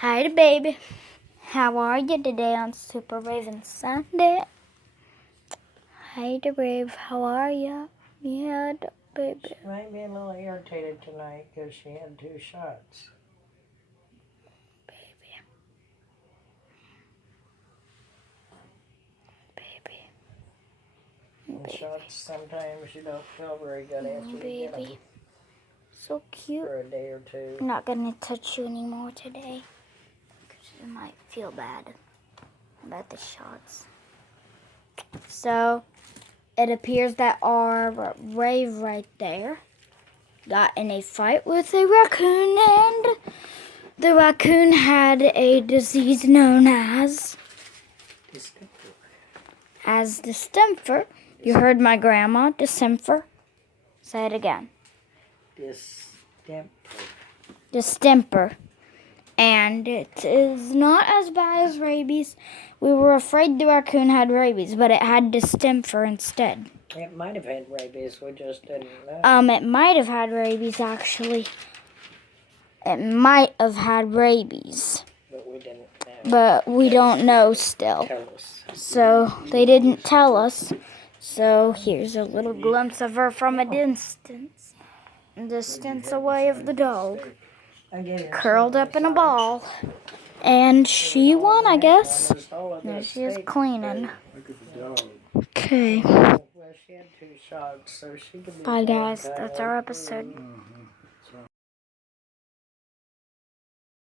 Hi, baby. How are you today on Super Raven Sunday? Hi, Brave. How are you? Yeah, baby. She might be a little irritated tonight because she had 2 shots. Baby. And shots sometimes you don't feel very good after you get them So cute. for a day or two. I'm not going to touch you anymore today because you might feel bad about the shots. So, it appears that our Rave right there got in a fight with a raccoon, and the raccoon had a disease known as distemper. You heard my grandma, distemper. Say it again. Distemper. And it is not as bad as rabies. We were afraid the raccoon had rabies, but it had distemper instead. It might have had rabies, we just didn't know. It might have had rabies, actually. It might have had rabies. But we didn't know. But we don't know still. So they didn't tell us. So here's a little glimpse of her from a distance away of the dog. Curled up in a ball. And she won, I guess. Now she is cleaning. Okay. Well, she had 2 shots, so she could be Bye, guys. That's our episode.